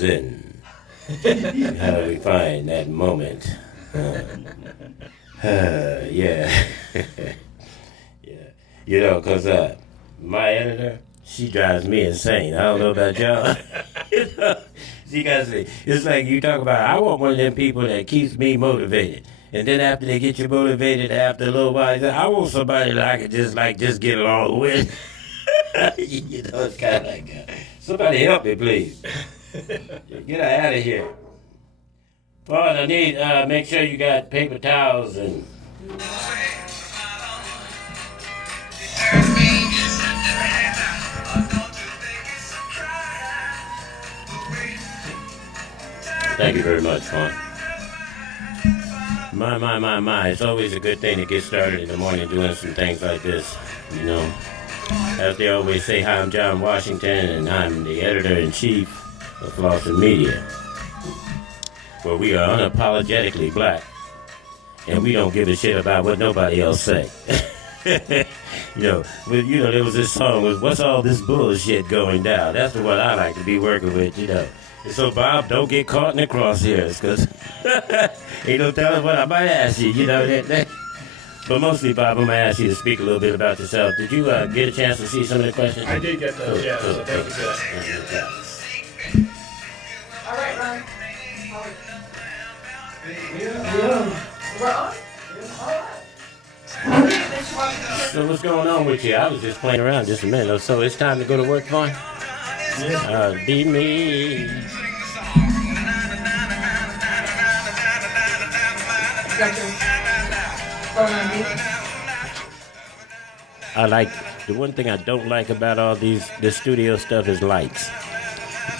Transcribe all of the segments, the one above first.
Zen. How do we find that moment? Yeah. Yeah. You know, because my editor, she drives me insane. I don't know about y'all. You know, she got to say, it's like you talk about, I want one of them people that keeps me motivated. And then after they get you motivated, after a little while, I want somebody that I can just get along with. You know, it's kind of like, somebody help me, please. Get her out of here. Paul, I need, make sure you got paper towels and... Thank you very much, Fawn. My. It's always a good thing to get started in the morning doing some things like this, you know. As they always say, hi, I'm John Washington, and I'm the editor-in-chief of Flossin Media, where we are unapologetically black, and we don't give a shit about what nobody else say. There was this song, what's all this bullshit going down? That's the one I like to be working with, you know. And so, Bob, don't get caught in the crosshairs, because ain't no telling what I might ask you, you know. But mostly, Bob, I'm going to ask you to speak a little bit about yourself. Did you get a chance to see some of the questions? I did get those, yeah, so thank you for that. All right, Ron. We're on? All right. So what's going on with you? I was just playing around just a minute. So it's time to go to work, Vaughn? Be me. I like, the one thing I don't like about all this studio stuff is lights.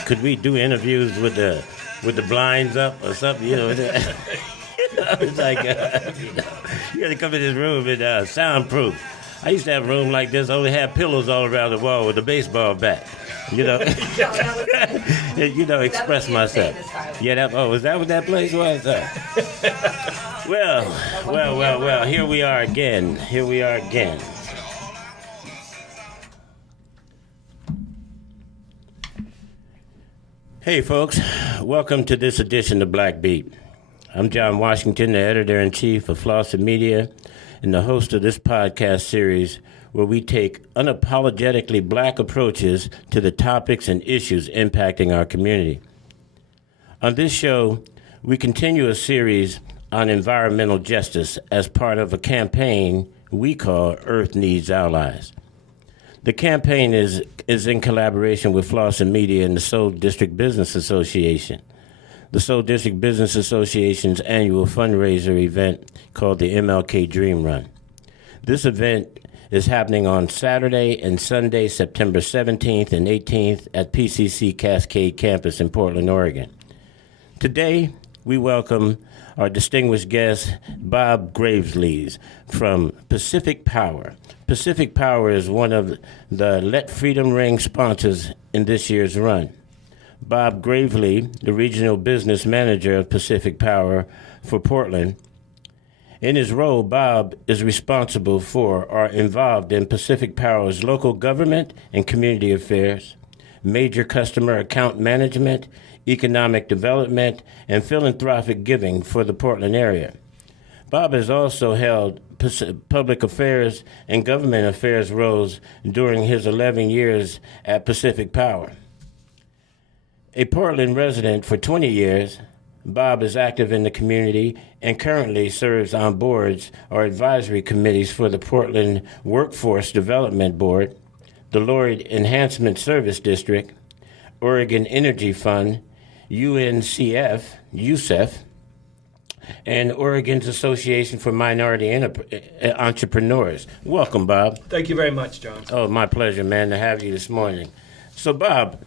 Could we do interviews with the blinds up or something? You know, it's like you got to come in this room and soundproof. I used to have a room like this, only have pillows all around the wall with a baseball bat. You know, express myself. Yeah, was that what that place was? Well, here we are again. Hey, folks, welcome to this edition of Black Beat. I'm John Washington, the editor-in-chief of Flossin Media, and the host of this podcast series where we take unapologetically black approaches to the topics and issues impacting our community. On this show, we continue a series on environmental justice as part of a campaign we call Earth Needs Allies. The campaign is in collaboration with Flossin Media and the Seoul District Business Association. The Seoul District Business Association's annual fundraiser event called the MLK Dream Run. This event is happening on Saturday and Sunday, September 17th and 18th at PCC Cascade Campus in Portland, Oregon. Today, we welcome our distinguished guest, Bob Graveslees from Pacific Power. Pacific Power is one of the Let Freedom Ring sponsors in this year's run. Bob Gravely, the regional business manager of Pacific Power for Portland. In his role, Bob is responsible for or involved in Pacific Power's local government and community affairs, major customer account management, economic development, and philanthropic giving for the Portland area. Bob has also held public affairs and government affairs roles during his 11 years at Pacific Power. A Portland resident for 20 years, Bob is active in the community and currently serves on boards or advisory committees for the Portland Workforce Development Board, the Lloyd Enhancement Service District, Oregon Energy Fund, USEF, and Oregon's Association for Minority Entrepreneurs. Welcome, Bob. Thank you very much, John. Oh, my pleasure, man, to have you this morning. So, Bob,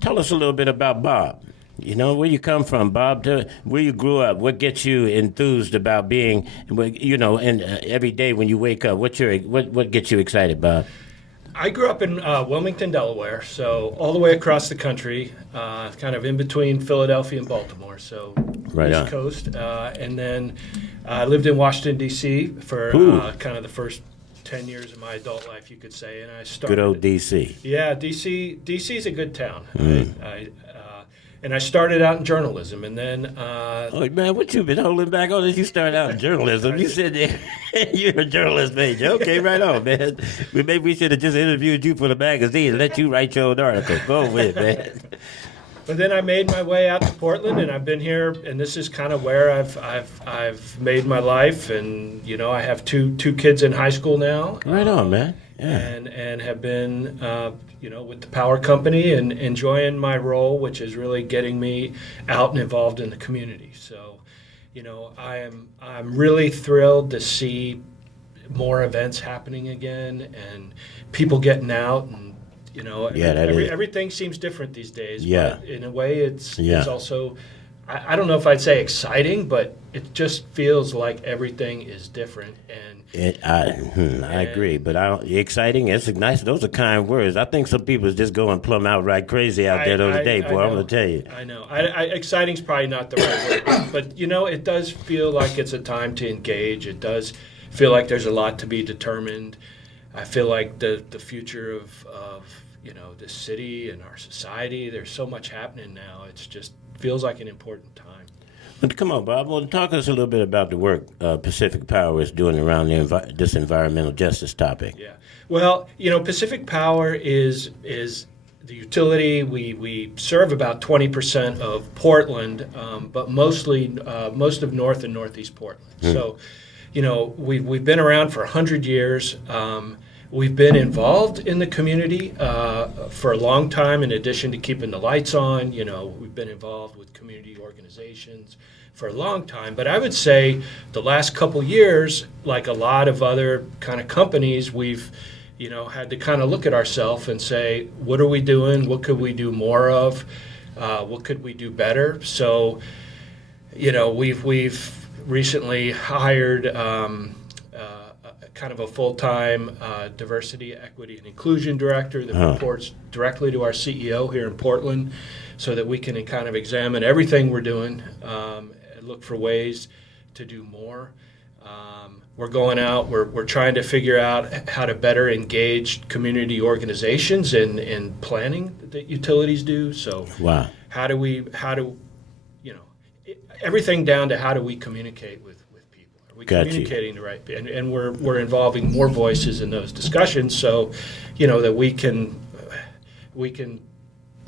tell us a little bit about Bob. You know, where you come from, Bob, where you grew up, what gets you enthused about being, you know, and every day when you wake up, what gets you excited, Bob? I grew up in Wilmington, Delaware, so all the way across the country, kind of in between Philadelphia and Baltimore, so right East on. Coast. And then I lived in Washington, D.C. for kind of the first 10 years of my adult life, you could say. And I started. Good old D.C. Yeah, D.C.'s a good town. And I started out in journalism, and then Oh man, what you been holding back on this? You started out in journalism. You said you're a journalist major. Okay, right on, man. Maybe we should have just interviewed you for the magazine and let you write your own article. Go with it, man. but then I made my way out to Portland, and I've been here, and this is kind of where I've made my life, and I have two kids in high school now. Right on, man. Yeah. And have been with the power company and enjoying my role, which is really getting me out and involved in the community. So, I'm really thrilled to see more events happening again and people getting out, and everything seems different these days. Yeah. But in a way, it's also, I don't know if I'd say exciting, but it just feels like everything is different. And I agree, but exciting. It's nice. Those are kind words. I think some people is just going plumb outright crazy out there the other day, boy. I'm gonna tell you. I know. Exciting's probably not the right word, but it does feel like it's a time to engage. It does feel like there's a lot to be determined. I feel like the future of this city and our society. There's so much happening now. It's just feels like an important time. But come on, Bob. Well, talk to us a little bit about the work Pacific Power is doing around this environmental justice topic. Yeah. Well, Pacific Power is the utility. We serve about 20% of Portland, but most of North and Northeast Portland. So, we've been around for 100 years. We've been involved in the community for a long time. In addition to keeping the lights on, we've been involved with community organizations for a long time. But I would say the last couple years, like a lot of other kind of companies, we've had to kind of look at ourselves and say, what are we doing? What could we do more of? What could we do better? So, we've recently hired kind of a full-time diversity, equity, and inclusion director that reports directly to our CEO here in Portland, so that we can kind of examine everything we're doing and look for ways to do more. We're going out. We're trying to figure out how to better engage community organizations in planning that utilities do. So, wow. How do everything down to how do we communicate with people? Are we communicating the right? And we're involving more voices in those discussions, so that we can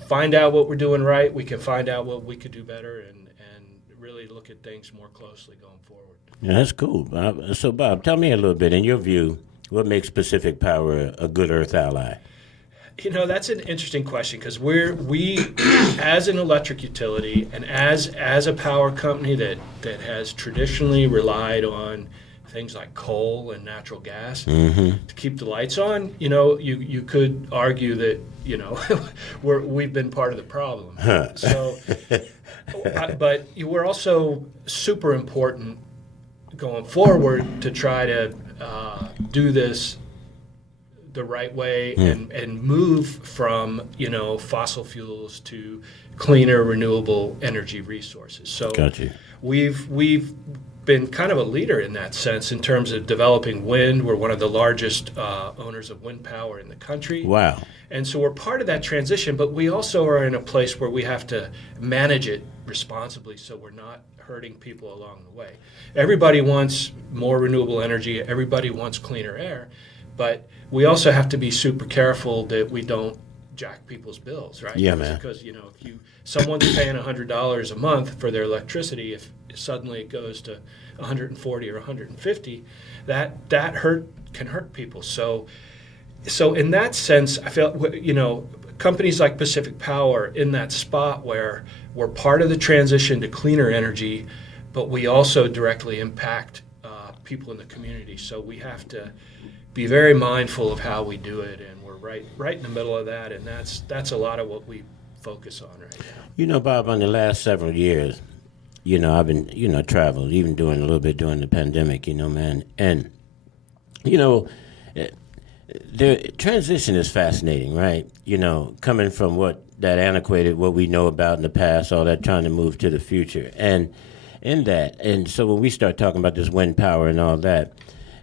find out what we're doing right. We can find out what we could do better, and really look at things more closely going forward. Yeah, that's cool, Bob. So, Bob, tell me a little bit, in your view, what makes Pacific Power a good Earth ally? That's an interesting question, because we as an electric utility and as a power company that has traditionally relied on things like coal and natural gas to keep the lights on, you could argue that we've been part of the problem. So, but we're also super important going forward to try to do this the right way and move from fossil fuels to cleaner renewable energy resources. So we've been kind of a leader in that sense in terms of developing wind. We're one of the largest owners of wind power in the country. Wow. And so we're part of that transition, but we also are in a place where we have to manage it responsibly so we're not hurting people along the way. Everybody wants more renewable energy. Everybody wants cleaner air. But we also have to be super careful that we don't jack people's bills, right? Yeah, man. Because, if someone's paying $100 a month for their electricity, if suddenly it goes to $140 or $150, that can hurt people. So in that sense, I feel, companies like Pacific Power in that spot where we're part of the transition to cleaner energy, but we also directly impact people in the community. So we have to be very mindful of how we do it, and we're right in the middle of that, and that's a lot of what we focus on right now. Bob, on the last several years, I've been, traveled, even doing a little bit during the pandemic, man, and, the transition is fascinating, right? Coming from what we know about in the past, all that, trying to move to the future, and in that, and so when we start talking about this wind power and all that,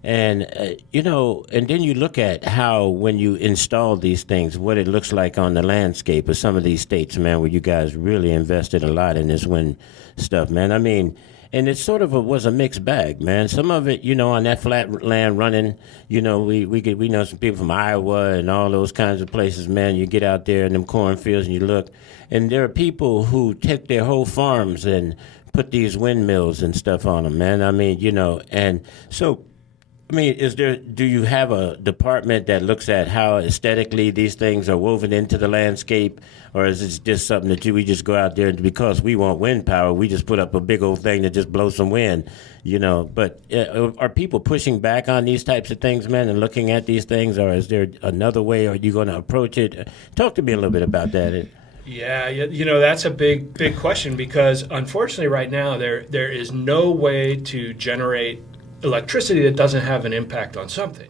And, and then you look at how when you install these things, what it looks like on the landscape of some of these states, man, where you guys really invested a lot in this wind stuff, man. I mean, and it sort of was a mixed bag, man. Some of it, on that flat land running, we know some people from Iowa and all those kinds of places, man. You get out there in them cornfields and you look, and there are people who take their whole farms and put these windmills and stuff on them, man. I mean, and so, I mean, do you have a department that looks at how aesthetically these things are woven into the landscape, or is it just something that we just go out there and because we want wind power, we just put up a big old thing that just blows some wind, But are people pushing back on these types of things, man, and looking at these things, or is there another way? Are you going to approach it? Talk to me a little bit about that. Yeah, that's a big question, because unfortunately right now there is no way to generate electricity that doesn't have an impact on something.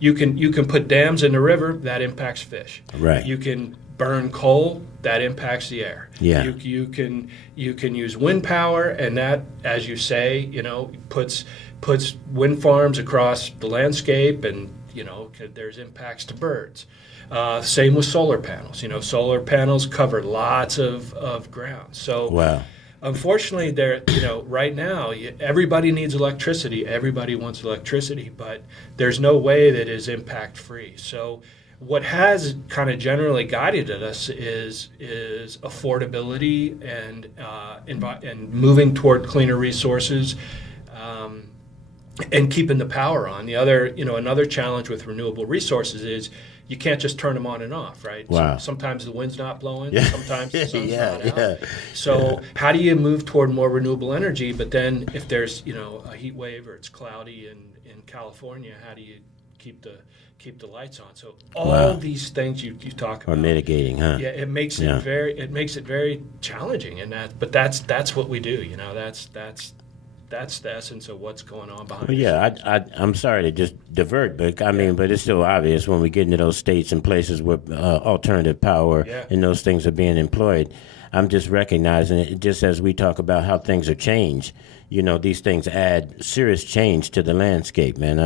You can put dams in the river, that impacts fish. Right. You can burn coal, that impacts the air. Yeah. You can use wind power, and that, as you say, puts wind farms across the landscape, and there's impacts to birds. Same with solar panels. Solar panels cover lots of ground. So wow. Unfortunately, right now, everybody needs electricity. Everybody wants electricity, but there's no way that is impact-free. So what has kind of generally guided us is affordability and moving toward cleaner resources, and keeping the power on. The other, another challenge with renewable resources is you can't just turn them on and off, right? Wow. So sometimes the wind's not blowing, Yeah. sometimes the sun's not out. Yeah. So how do you move toward more renewable energy? But then if there's a heat wave or it's cloudy in California, how do you keep the lights on? So all these things you talk about Or mitigating, huh? Yeah, it makes it very challenging, but that's what we do. That's the essence of what's going on behind. Well, yeah, I'm sorry to just divert, but but it's still obvious when we get into those states and places where alternative power and those things are being employed. I'm just recognizing it, just as we talk about how things are changed. These things add serious change to the landscape, man.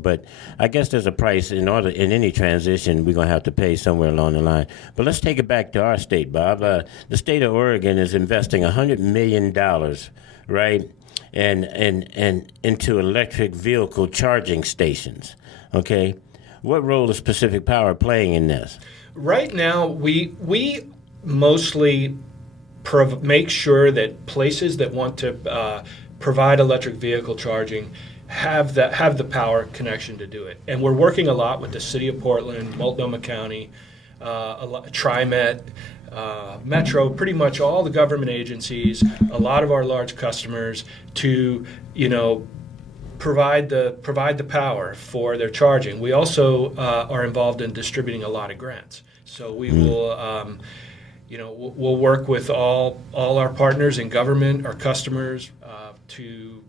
But I guess there's a price in any transition we're going to have to pay somewhere along the line. But let's take it back to our state, Bob. The state of Oregon is investing $100 million, right? And into electric vehicle charging stations. Okay, what role is Pacific Power playing in this? Right now, we mostly make sure that places that want to provide electric vehicle charging have the power connection to do it. And we're working a lot with the City of Portland, Multnomah County, TriMet, Metro, pretty much all the government agencies, a lot of our large customers, to provide the power for their charging. We also are involved in distributing a lot of grants. So we will, we'll work with all our partners in government, our customers, to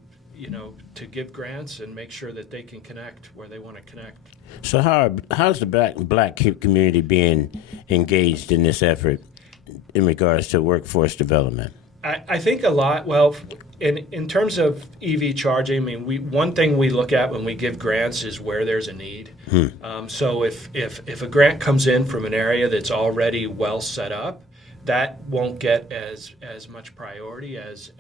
give grants and make sure that they can connect where they want to connect. So how's the black community being engaged in this effort in regards to workforce development? I think a lot. Well, in terms of EV charging, one thing we look at when we give grants is where there's a need. So if a grant comes in from an area that's already well set up, that won't get as much priority as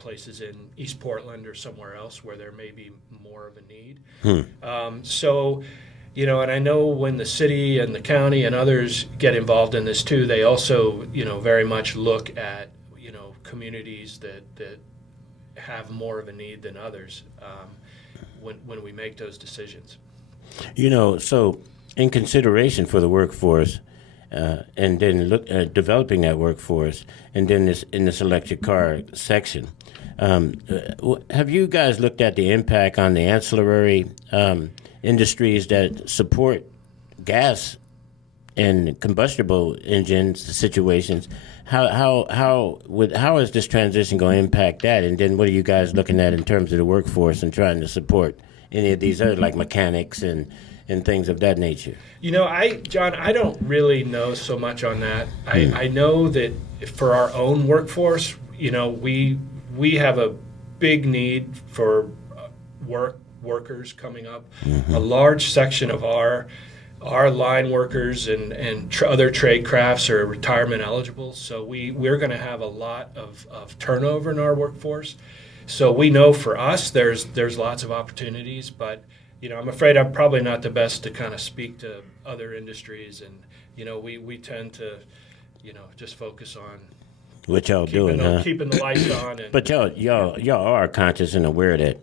places in East Portland or somewhere else where there may be more of a need. And I know when the city and the county and others get involved in this too, they also very much look at communities that have more of a need than others when we make those decisions. So in consideration for the workforce. And then developing that workforce, and then in this electric car section. Have you guys looked at the impact on the ancillary industries that support gas and combustible engines situations? How is this transition going to impact that? And then what are you guys looking at in terms of the workforce and trying to support any of these other, like mechanics and things of that nature? John, I don't really know so much on that. I know that for our own workforce, we have a big need for workers coming up. A large section of our line workers and other trade crafts are retirement eligible, so we're going to have a lot of turnover in our workforce. So we know for us there's lots of opportunities, but I'm afraid I'm probably not the best to kind of speak to other industries, and we tend to just focus on what y'all keeping doing, keeping the lights on. But y'all are conscious and aware that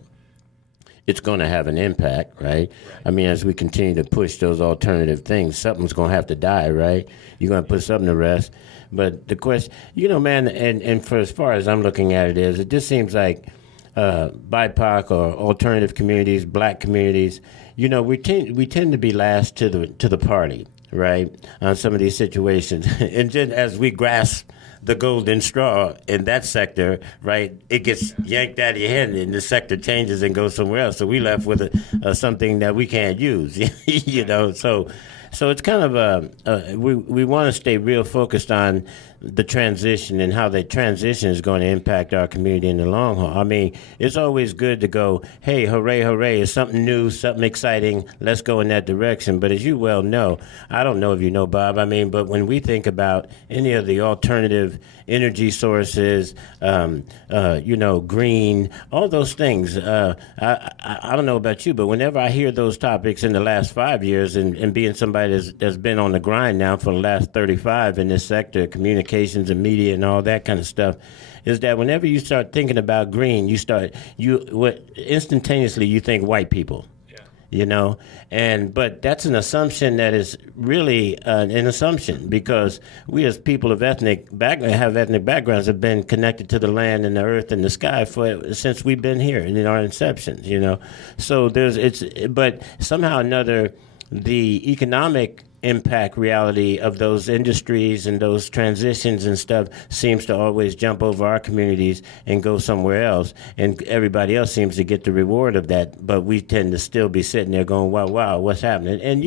it's going to have an impact, right? I mean, as we continue to push those alternative things, something's going to have to die, right? You're going to put something to rest. But the question, man, and for as far as I'm looking at it just seems like BIPOC or alternative communities, black communities, we tend to be last to the party, right? On some of these situations. And just as we grasp the golden straw in that sector, right, it gets yanked out of your hand and the sector changes and goes somewhere else. So we left with something that we can't use, So it's kind of we want to stay real focused on the transition and how that transition is going to impact our community in the long haul. I mean, it's always good to go, hey, hooray, hooray, it's something new, something exciting, let's go in that direction. But as you well know, I don't know if you know, Bob, but when we think about any of the alternative energy sources, green, all those things, I don't know about you, but whenever I hear those topics in the last 5 years and being somebody that's been on the grind now for the last 35 in this sector, communications and media and all that kind of stuff, is that whenever you start thinking about green, instantaneously you think white people. But that's an assumption that is really an assumption, because we as people of ethnic backgrounds have been connected to the land and the earth and the sky since we've been here and in our inceptions, So but somehow or another, the economic impact reality of those industries and those transitions and stuff seems to always jump over our communities and go somewhere else, and everybody else seems to get the reward of that, but we tend to still be sitting there going, wow, what's happening? And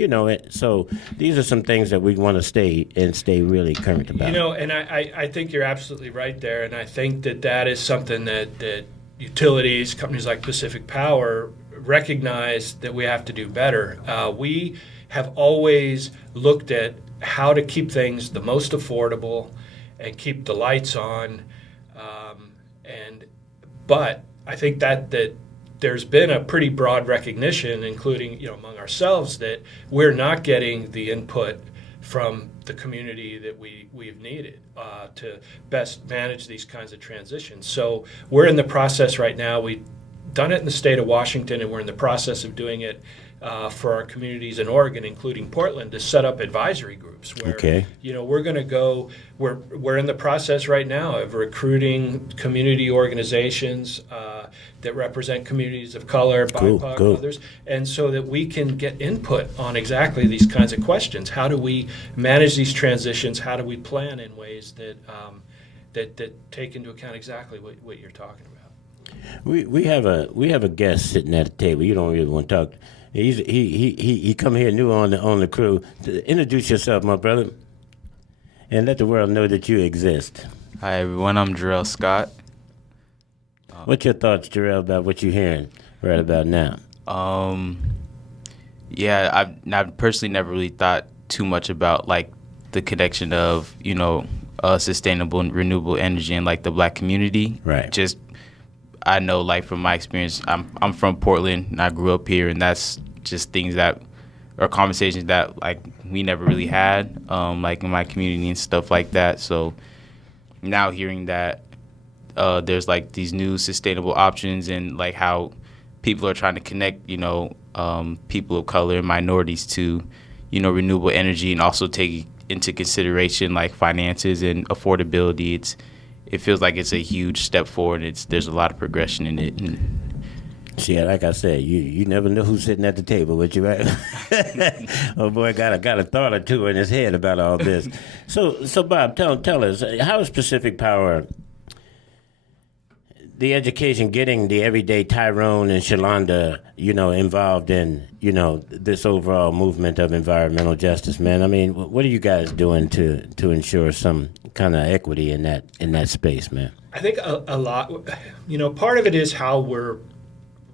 so these are some things that we want to stay really current about. And I think you're absolutely right there, and I think that is something that utilities, companies like Pacific Power, recognize that we have to do better. We have always looked at how to keep things the most affordable and keep the lights on. But I think that there's been a pretty broad recognition, including among ourselves, that we're not getting the input from the community that we've needed to best manage these kinds of transitions. So we're in the process right now. We've done it in the state of Washington, and we're in the process of doing it for our communities in Oregon, including Portland, to set up advisory groups where we're going to go. We're in the process right now of recruiting community organizations that represent communities of color, BIPOC, and others, and so that we can get input on exactly these kinds of questions. How do we manage these transitions? How do we plan in ways that take into account exactly what you're talking about? We have a guest sitting at the table. You don't really want to talk. He come here new on the crew. Introduce yourself, my brother, and let the world know that you exist. Hi everyone, I'm Jarrell Scott. What's your thoughts, Jarrell, about what you're hearing right about now? I've personally never really thought too much about like the connection of sustainable and renewable energy and like the black community. Right. Just I know, like from my experience, I'm from Portland and I grew up here, and that's just things that are conversations that like we never really had, like in my community and stuff like that. So now hearing that there's like these new sustainable options and like how people are trying to connect, people of color and minorities to, renewable energy, and also take into consideration like finances and affordability. It feels like it's a huge step forward. There's a lot of progression in it. See, like I said, you never know who's sitting at the table with you, right? Oh boy, got a thought or two in his head about all this. So Bob, tell us, how is Pacific Power, the education, getting the everyday Tyrone and Shalonda, involved in, this overall movement of environmental justice, man? I mean, what are you guys doing to ensure some kind of equity in that space, man? I think a lot, part of it is how we're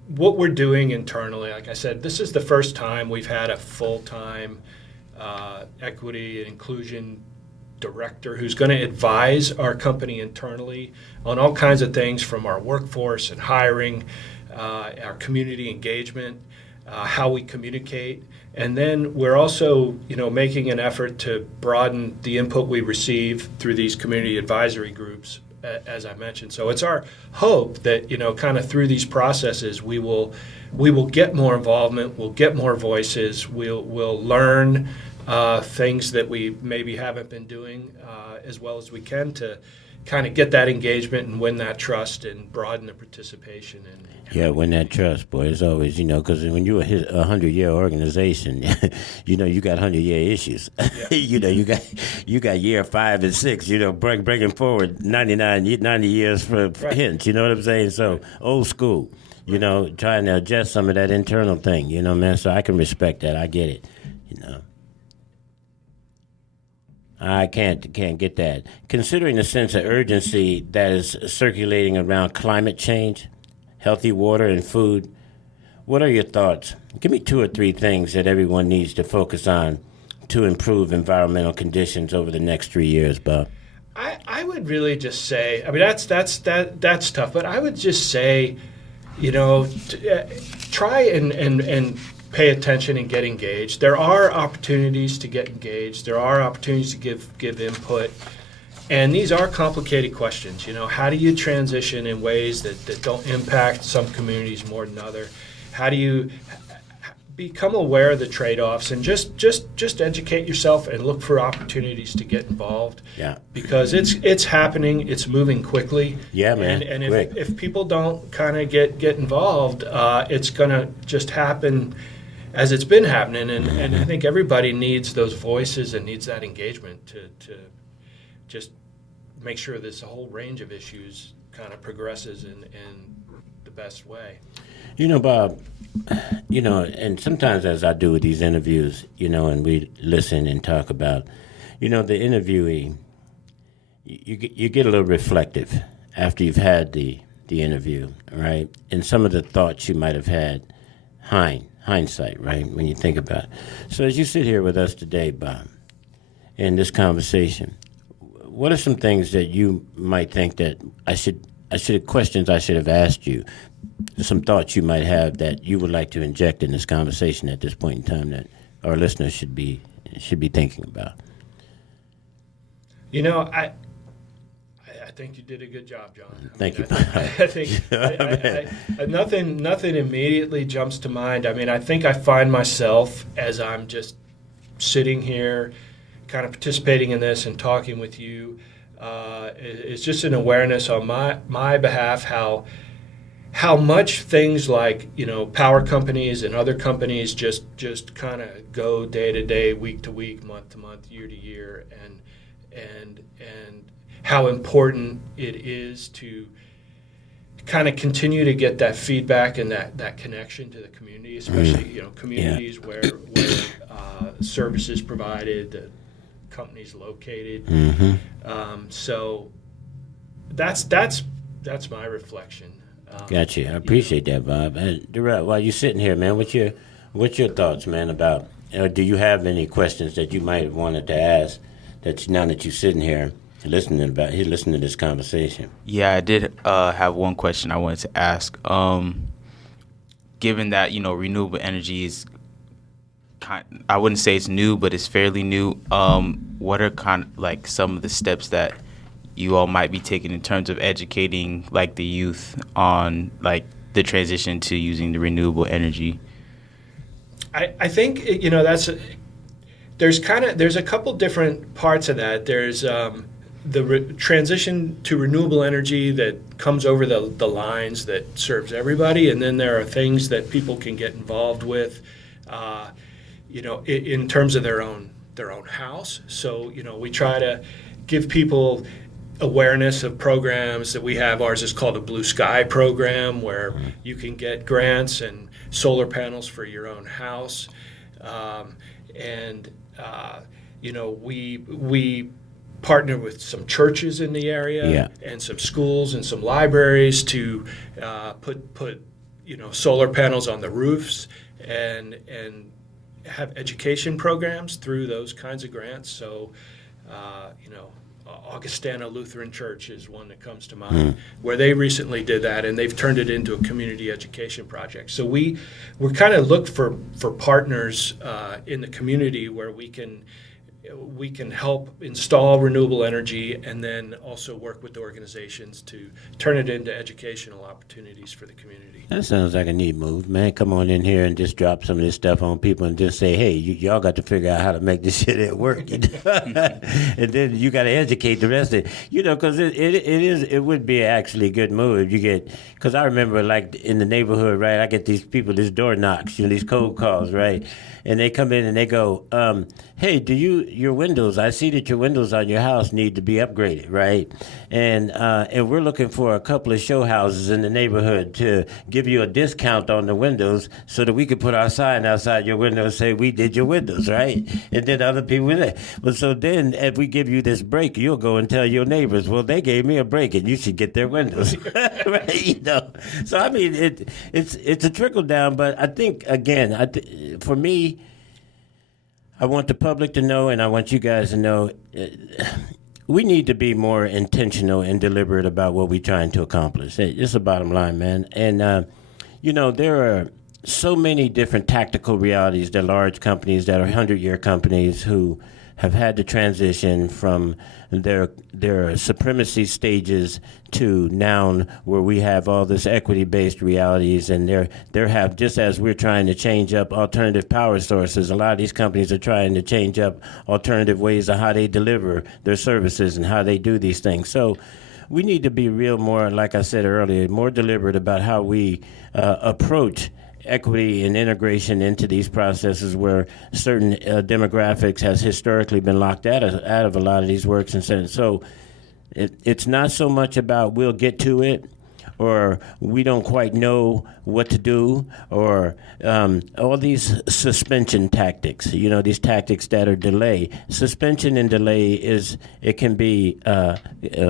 what we're doing internally, like I said, this is the first time we've had a full-time equity and inclusion director who's going to advise our company internally on all kinds of things, from our workforce and hiring, our community engagement, how we communicate. And then we're also, making an effort to broaden the input we receive through these community advisory groups, as I mentioned. So it's our hope that, kind of through these processes, we will get more involvement, we'll get more voices, we'll learn things that we maybe haven't been doing as well as we can to kind of get that engagement and win that trust and broaden the participation. Yeah, win that trust, boy. It's always, because when you're a 100-year organization, you got 100-year issues. Yeah. you got year 5 and 6, bringing forward 90 years for Right. hints. You know what I'm saying? So old school, trying to adjust some of that internal thing, man. So I can respect that. I get it, I can't get that. Considering the sense of urgency that is circulating around climate change, healthy water and food, what are your thoughts? Give me 2 or 3 things that everyone needs to focus on to improve environmental conditions over the next 3 years, Bob. I would really just say, that's tough, but I would just say, try and pay attention and get engaged. There are opportunities to get engaged. There are opportunities to give input. And these are complicated questions. How do you transition in ways that don't impact some communities more than other? How do you become aware of the trade-offs and just educate yourself and look for opportunities to get involved? Yeah. Because it's happening. It's moving quickly. Yeah, man. And Quick. if people don't kind of get involved, it's going to just happen as it's been happening. And I think everybody needs those voices and needs that engagement to just make sure this whole range of issues kind of progresses in the best way. Bob, and sometimes as I do with these interviews, and we listen and talk about, the interviewee, you get a little reflective after you've had the interview, right? And some of the thoughts you might have had, hindsight, right, when you think about it. So as you sit here with us today, Bob, in this conversation, what are some things that you might think that questions I should have asked you, some thoughts you might have that you would like to inject in this conversation at this point in time that our listeners should be thinking about? I think you did a good job, John. Thank you. I think nothing immediately jumps to mind. I think I find myself as I'm just sitting here kind of participating in this and talking with you, it's just an awareness on my behalf how much things like power companies and other companies just kind of go day to day, week to week, month to month, year to year, and how important it is to kind of continue to get that feedback and that connection to the community, especially communities where services provided, the companies located. Mm-hmm. So that's my reflection. Gotcha. I appreciate that, Bob. And Durrell, while you're sitting here, man, what's your thoughts, man, about? Do you have any questions that you might have wanted to ask that now that you're sitting here listening to this conversation? Yeah, I did have one question I wanted to ask. Given that renewable energy is I wouldn't say it's new, but it's fairly new. What are some of the steps that you all might be taking in terms of educating the youth on the transition to using the renewable energy? I think there's a couple different parts of that. There's the transition to renewable energy that comes over the lines that serves everybody, and then there are things that people can get involved with, in terms of their own house. So we try to give people awareness of programs that we have. Ours is called a Blue Sky program, where you can get grants and solar panels for your own house, we partner with some churches in the area and some schools and some libraries to put solar panels on the roofs and have education programs through those kinds of grants. So, Augustana Lutheran Church is one that comes to mind, where they recently did that, and they've turned it into a community education project. So we kind of look for partners in the community where we can help install renewable energy, and then also work with the organizations to turn it into educational opportunities for the community. That sounds like a neat move, man. Come on in here and just drop some of this stuff on people and just say, hey, y'all got to figure out how to make this shit work. And then you got to educate the rest of it. Because it would be actually a good move if you get, because I remember like in the neighborhood, right, I get these people, these door knocks, these cold calls, right? And they come in and they go, hey, your windows, I see that your windows on your house need to be upgraded, right? And we're looking for a couple of show houses in the neighborhood to give you a discount on the windows so that we could put our sign outside your window and say, we did your windows, right? And then other people were there. Well, so then if we give you this break, you'll go and tell your neighbors, well, they gave me a break and you should get their windows, right? So, I mean, it's a trickle down, but I think, again, for me, I want the public to know, and I want you guys to know, we need to be more intentional and deliberate about what we're trying to accomplish. It's the bottom line, man. And, there are so many different tactical realities that large companies that are 100-year companies who have had to transition from their supremacy stages to now where we have all this equity-based realities, and there have, just as we're trying to change up alternative power sources, a lot of these companies are trying to change up alternative ways of how they deliver their services and how they do these things. So we need to be real more, like I said earlier, more deliberate about how we approach equity and integration into these processes where certain demographics has historically been locked out of a lot of these works. And so it's not so much about we'll get to it, or we don't quite know what to do, or all these suspension tactics, these tactics that are delay. Suspension and delay it can be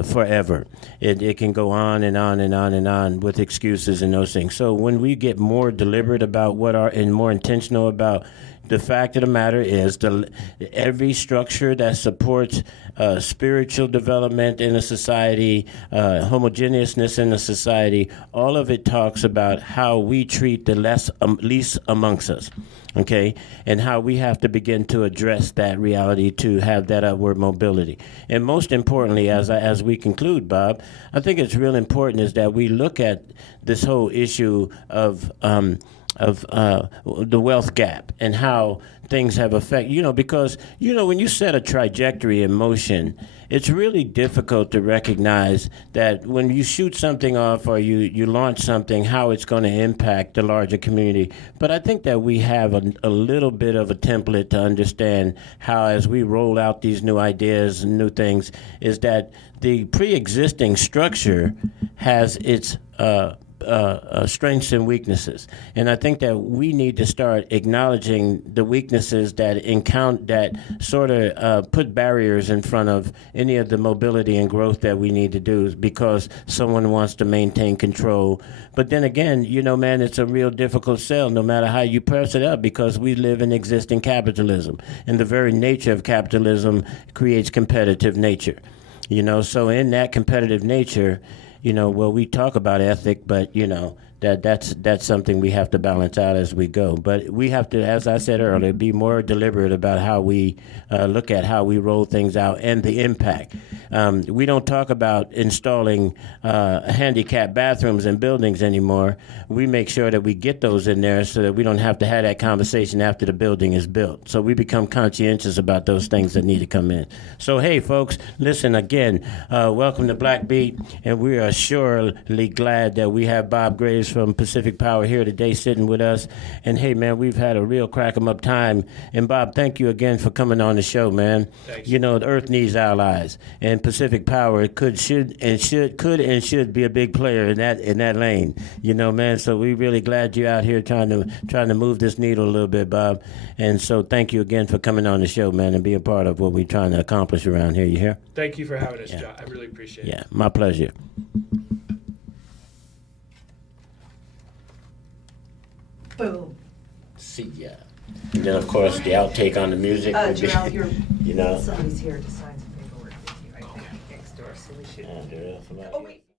forever. It can go on and on and on and on with excuses and those things. So when we get more deliberate about and more intentional about, the fact of the matter is every structure that supports spiritual development in a society, homogeneousness in a society, all of it talks about how we treat the least amongst us, okay, and how we have to begin to address that reality to have that upward mobility. And most importantly, as we conclude, Bob, I think it's real important is that we look at this whole issue of the wealth gap and how things have affected, because, when you set a trajectory in motion, it's really difficult to recognize that when you shoot something off or you launch something, how it's going to impact the larger community. But I think that we have a little bit of a template to understand how, as we roll out these new ideas and new things, is that the pre-existing structure has its strengths and weaknesses, and I think that we need to start acknowledging the weaknesses that sort of put barriers in front of any of the mobility and growth that we need to do, because someone wants to maintain control. But then again, man, it's a real difficult sell no matter how you press it up, because we live in existing capitalism, and the very nature of capitalism creates competitive nature. So in that competitive nature, we talk about ethic, but, that's something we have to balance out as we go. But we have to, as I said earlier, be more deliberate about how we look at how we roll things out and the impact. We don't talk about installing handicapped bathrooms in buildings anymore. We make sure that we get those in there so that we don't have to have that conversation after the building is built. So we become conscientious about those things that need to come in. So, hey, folks, listen, again, welcome to Black Beat, and we are surely glad that we have Bob Graves from Pacific Power here today sitting with us. And hey, man, we've had a real crack-em-up time. And Bob, thank you again for coming on the show, man. Thanks. The Earth needs allies, and Pacific Power should be a big player in that lane. Man. So we're really glad you're out here trying to move this needle a little bit, Bob. And so thank you again for coming on the show, man, and being part of what we're trying to accomplish around here. You hear? Thank you for having us, John. I really appreciate it. Yeah, my pleasure. Boom. See ya. And then, of course, the outtake on the music would be, Jarrell, you're, you know. somebody's here to sign some paperwork with you. I think next door, so we should. Yeah, Jarrell, somebody- Oh, wait.